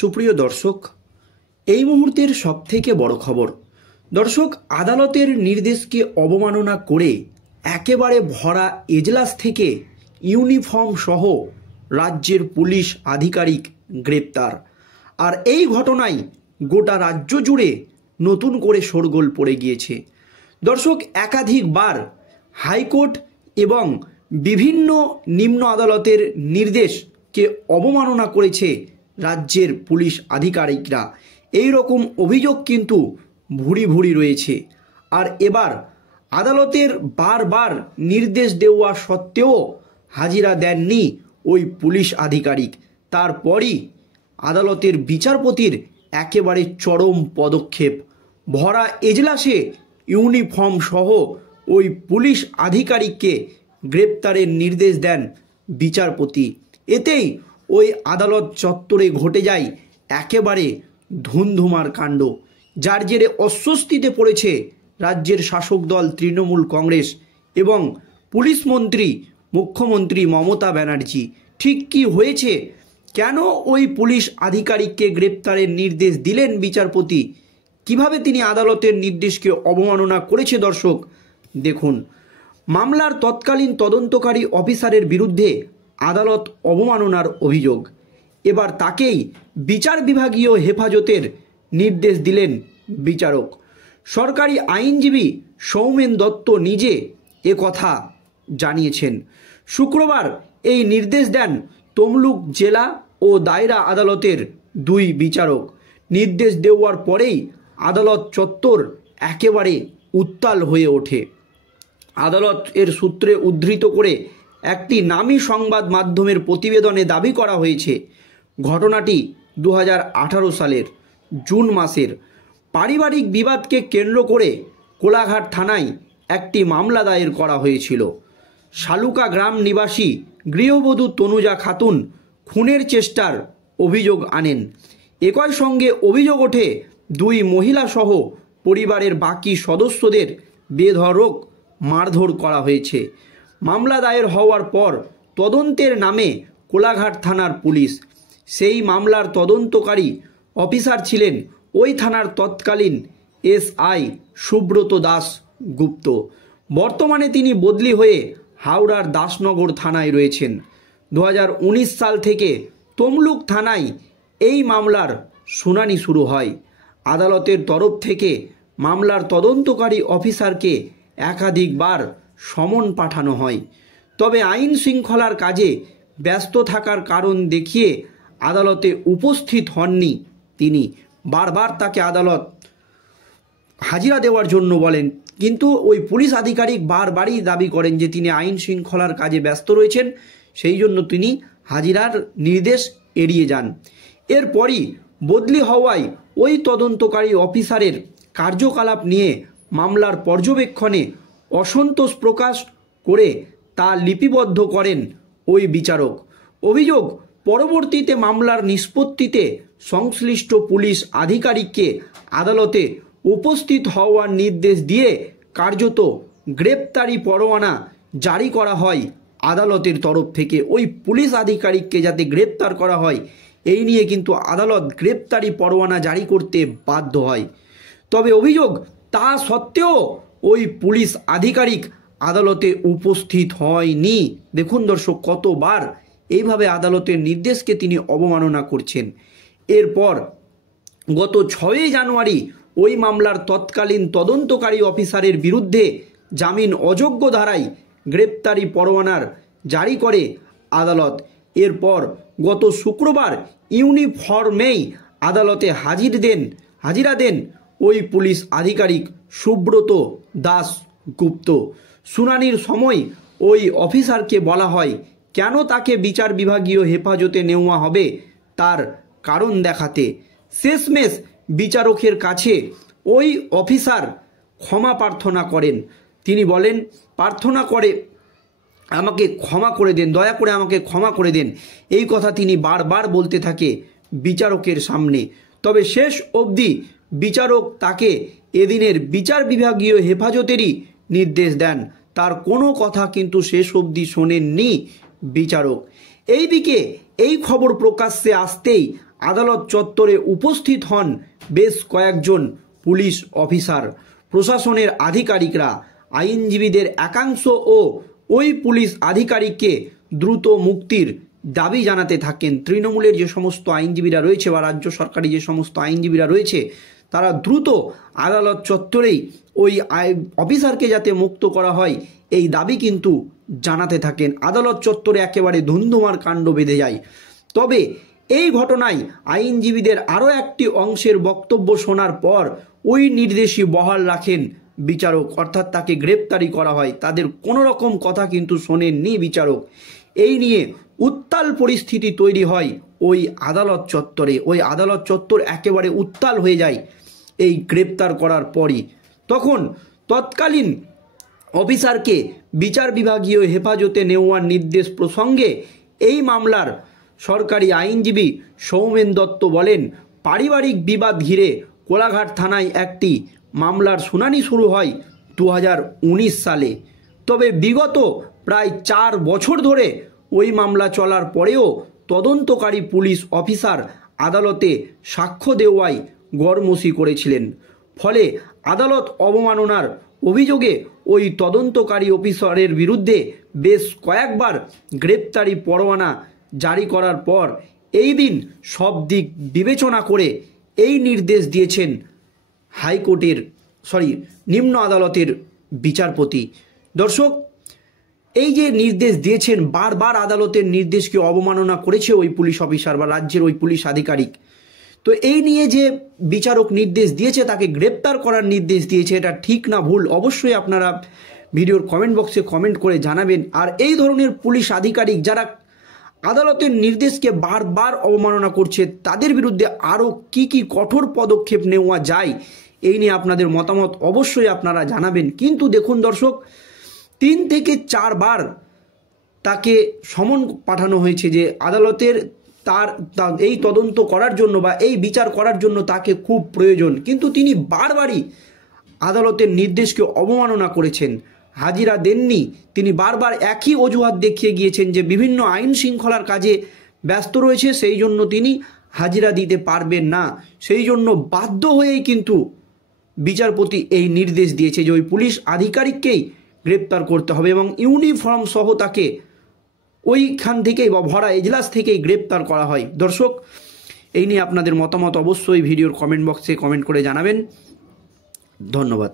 সুপ্রিয় দর্শক, এই মুহূর্তের সবথেকে বড় খবর। দর্শক, আদালতের নির্দেশকে অবমাননা করে একেবারে ভরা এজলাস থেকে ইউনিফর্ম সহ রাজ্যের পুলিশ আধিকারিক গ্রেপ্তার। আর এই ঘটনায় গোটা রাজ্য জুড়ে নতুন করে শোরগোল পড়ে গিয়েছে। দর্শক, একাধিকবার হাইকোর্ট এবং বিভিন্ন নিম্ন আদালতের নির্দেশকে অবমাননা করেছে রাজ্যের পুলিশ আধিকারিকরা। এই রকম অভিযোগ কিন্তু ভুরি ভুরি রয়েছে। আর এবার আদালতের বারবার নির্দেশ দেওয়া সত্ত্বেও হাজিরা দেননি ওই পুলিশ আধিকারিক। তারপরই আদালতের বিচারপতির একেবারে চরম পদক্ষেপ। ভরা এজলাসে ইউনিফর্ম সহ ওই পুলিশ আধিকারিককে গ্রেপ্তারের নির্দেশ দেন বিচারপতি। এতেই ওই আদালত চত্বরে ঘটে যায় একেবারে ধুন্ধুমার কাণ্ড, যার জেরে অস্বস্তিতে পড়েছে রাজ্যের শাসক দল তৃণমূল কংগ্রেস এবং পুলিশ মন্ত্রী মুখ্যমন্ত্রী মমতা ব্যানার্জি। ঠিক কী হয়েছে, কেন ওই পুলিশ আধিকারিককে গ্রেপ্তারের নির্দেশ দিলেন বিচারপতি, কিভাবে তিনি আদালতের নির্দেশকে অবমাননা করেছে, দর্শক দেখুন। মামলার তৎকালীন তদন্তকারী অফিসারের বিরুদ্ধে আদালত অবমাননার অভিযোগ। এবার তাকেই বিচার বিভাগীয় হেফাজতের নির্দেশ দিলেন বিচারক। সরকারি আইনজীবী সৌমেন দত্ত নিজে কথা জানিয়েছেন। শুক্রবার এই নির্দেশ দেন তমলুক জেলা ও দায়রা আদালতের দুই বিচারক। নির্দেশ দেওয়ার পরেই আদালত চত্বর একেবারে উত্তাল হয়ে ওঠে। আদালত এর সূত্রে উদ্ধৃত করে একটি নামী সংবাদ মাধ্যমের প্রতিবেদনে দাবি করা হয়েছে, ঘটনাটি 2018 সালের জুন মাসের। পারিবারিক বিবাদকে কেন্দ্র করে কোলাঘাট থানায় একটি মামলা দায়ের করা হয়েছিল। শালুকা গ্রাম নিবাসী গৃহবধূ তনুজা খাতুন খুনের চেষ্টার অভিযোগ আনেন। একই সঙ্গে অভিযোগ ওঠে দুই মহিলা সহ পরিবারের বাকি সদস্যদের বেধড়ক মারধর করা হয়েছে। মামলা দায়ের হওয়ার পর তদন্তের নামে কোলাঘাট থানার পুলিশ। সেই মামলার তদন্তকারী অফিসার ছিলেন ওই থানার তৎকালীন এসআই সুব্রত দাস গুপ্ত। বর্তমানে তিনি বদলি হয়ে হাওড়ার দাসনগর থানায় রয়েছেন। 2019 সাল থেকে তমলুক থানায় এই মামলার শুনানি শুরু হয়। আদালতের তরফ থেকে মামলার তদন্তকারী অফিসারকে একাধিকবার সমন পাঠানো হয়, তবে আইন শৃঙ্খলার কাজে ব্যস্ত থাকার কারণ দেখিয়ে আদালতে উপস্থিত হননি তিনি। বারবার তাকে আদালত হাজিরা দেওয়ার জন্য বলেন, কিন্তু ওই পুলিশ আধিকারিক বারবারই দাবি করেন যে তিনি আইন শৃঙ্খলার কাজে ব্যস্ত রয়েছেন, সেই জন্য তিনি হাজিরার নির্দেশ এড়িয়ে যান। এরপরই বদলি হওয়ায় ওই তদন্তকারী অফিসারের কার্যকলাপ নিয়ে মামলার পর্যবেক্ষণে অসন্তোষ প্রকাশ করে তা লিপিবদ্ধ করেন ওই বিচারক। অভিযোগ, পরবর্তীতে মামলার নিষ্পত্তিতে সংশ্লিষ্ট পুলিশ আধিকারিককে আদালতে উপস্থিত হওয়ার নির্দেশ দিয়ে কার্যত গ্রেপ্তারি পরোয়ানা জারি করা হয় আদালতের তরফ থেকে। ওই পুলিশ আধিকারিককে যাতে গ্রেপ্তার করা হয়, এই নিয়ে কিন্তু আদালত গ্রেপ্তারি পরোয়ানা জারি করতে বাধ্য হয়। তবে অভিযোগ, তা সত্ত্বেও ওই পুলিশ আধিকারিক আদালতে উপস্থিত হয়নি। দেখুন দর্শক, কতবার এইভাবে আদালতের নির্দেশকে তিনি অবমাননা করছেন। এরপর গত 6 জানুয়ারি ওই মামলার তৎকালীন তদন্তকারী অফিসারের বিরুদ্ধে জামিন অযোগ্য ধারায় গ্রেপ্তারি পরোয়ানার জারি করে আদালত। এরপর গত শুক্রবার ইউনিফর্মেই আদালতে হাজিরা দেন ওই পুলিশ আধিকারিক সুব্রত দাস গুপ্ত। শুনানির সময় ওই অফিসারকে বলা হয় কেন তাকে বিচার বিভাগীয় হেফাজতে নেওয়া হবে তার কারণ দেখাতে। শেষমেশ বিচারকের কাছে ওই অফিসার ক্ষমা প্রার্থনা করেন। তিনি বলেন, প্রার্থনা করে আমাকে ক্ষমা করে দেন, দয়া করে আমাকে ক্ষমা করে দেন। এই কথা তিনি বারবার বলতে থাকে বিচারকের সামনে। তবে শেষ অবধি বিচারক তাকে এদিনের বিচার বিভাগীয় হেফাজতেরই নির্দেশ দেন। তার কোনো কথা কিন্তু শেষ অবধি শোনেননি বিচারক। এইদিকে এই খবর প্রকাশ্যে আসতেই আদালত চত্বরে উপস্থিত হন বেশ কয়েকজন পুলিশ অফিসার, প্রশাসনের আধিকারিকরা, আইনজীবীদের একাংশ ও ওই পুলিশ আধিকারিককে দ্রুত মুক্তির দাবি জানাতে থাকেন। তৃণমূলের যে সমস্ত আইনজীবীরা রয়েছে বা রাজ্য সরকারি যে সমস্ত আইনজীবীরা রয়েছে তারা দ্রুত আদালত চত্বরেই ওই অফিসারকে যাতে মুক্ত করা হয় এই দাবি কিন্তু জানাতে থাকেন। আদালত চত্বরে একেবারে ধুন্ধুমার কাণ্ড বেঁধে যায়। তবে এই ঘটনায় আইনজীবীদের আরও একটি অংশের বক্তব্য শোনার পর ওই নির্দেশই বহাল রাখেন বিচারক, অর্থাৎ তাকে গ্রেপ্তারি করা হয়। তাদের কোনো রকম কথা কিন্তু শোনেননি বিচারক। এই নিয়ে উত্তাল পরিস্থিতি তৈরি হয় ওই আদালত চত্বরে। ওই আদালত চত্বর একেবারে উত্তাল হয়ে যায় এই গ্রেপ্তার করার পরই। তখন তৎকালীন অফিসারকে বিচার বিভাগীয় হেফাজতে নেওয়ার নির্দেশ প্রসঙ্গে এই মামলার সরকারি আইনজীবী সৌমেন দত্ত বলেন, পারিবারিক বিবাদ ঘিরে কোলাঘাট থানায় একটি মামলার শুনানি শুরু হয় 2019 সালে। তবে বিগত প্রায় 4 বছর ধরে ওই মামলা চলার পরেও তদন্তকারী পুলিশ অফিসার আদালতে সাক্ষ্য দেওয়ায় গড়মসি করেছিলেন। ফলে আদালত অবমাননার অভিযোগে ওই তদন্তকারী অফিসারের বিরুদ্ধে বেশ কয়েকবার গ্রেপ্তারি পরোয়ানা জারি করার পর এই দিন সব দিক বিবেচনা করে এই নির্দেশ দিয়েছেন নিম্ন আদালতের বিচারপতি। দর্শক, এই যে নির্দেশ দিয়েছেন, বারবার আদালতের নির্দেশকে অবমাননা করেছে ওই পুলিশ অফিসার বা রাজ্যের ওই পুলিশ আধিকারিক। তো এই নিয়ে যে বিচারক নির্দেশ দিয়েছে, তাকে গ্রেপ্তার করার নির্দেশ দিয়েছে, এটা ঠিক না ভুল অবশ্যই আপনারা ভিডিওর কমেন্ট বক্সে কমেন্ট করে জানাবেন। আর এই ধরনের পুলিশ আধিকারিক যারা আদালতের নির্দেশকে বারবার অবমাননা করছে তাদের বিরুদ্ধে আরও কি কঠোর পদক্ষেপ নেওয়া যায় এই নিয়ে আপনাদের মতামত অবশ্যই আপনারা জানাবেন। কিন্তু দেখুন দর্শক, 3 থেকে 4 বার তাকে সমন পাঠানো হয়েছে যে আদালতের তার এই তদন্ত করার জন্য বা এই বিচার করার জন্য তাকে খুব প্রয়োজন, কিন্তু তিনি বারবারই আদালতের নির্দেশকে অবমাননা করেছেন, হাজিরা দেননি। তিনি বারবার একই অজুহাত দেখিয়ে গিয়েছেন যে বিভিন্ন আইন শৃঙ্খলার কাজে ব্যস্ত রয়েছে, সেই জন্য তিনি হাজিরা দিতে পারবেন না। সেই জন্য বাধ্য হয়েই কিন্তু বিচারপতি এই নির্দেশ দিয়েছে যে ওই পুলিশ আধিকারিককেই গ্রেপ্তার করতে হবে এবং ইউনিফর্ম সহ তাকে ওইখান থেকেই বা ভরা এজলাস থেকেই গ্রেপ্তার করা হয়। দর্শক, এই নিয়ে আপনাদের মতামত অবশ্যই ভিডিওর কমেন্ট বক্সে কমেন্ট করে জানাবেন। ধন্যবাদ।